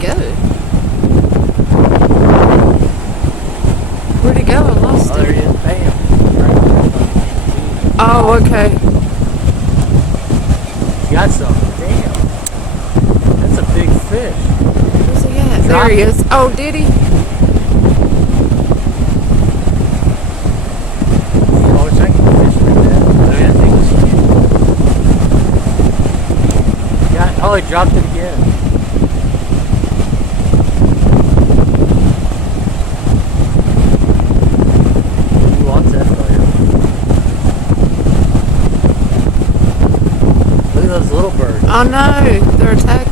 go? Where'd he go? I lost Oh, there he him. is. Bam. Oh, okay. Got some. Damn. That's a big fish. Where's he at? Drop There he it. is. Oh, did he? I wish I could fish like that. I mean, that thing was huge. Oh, he dropped it again. He wants that fire. Look at those little birds. I know. They're attacking.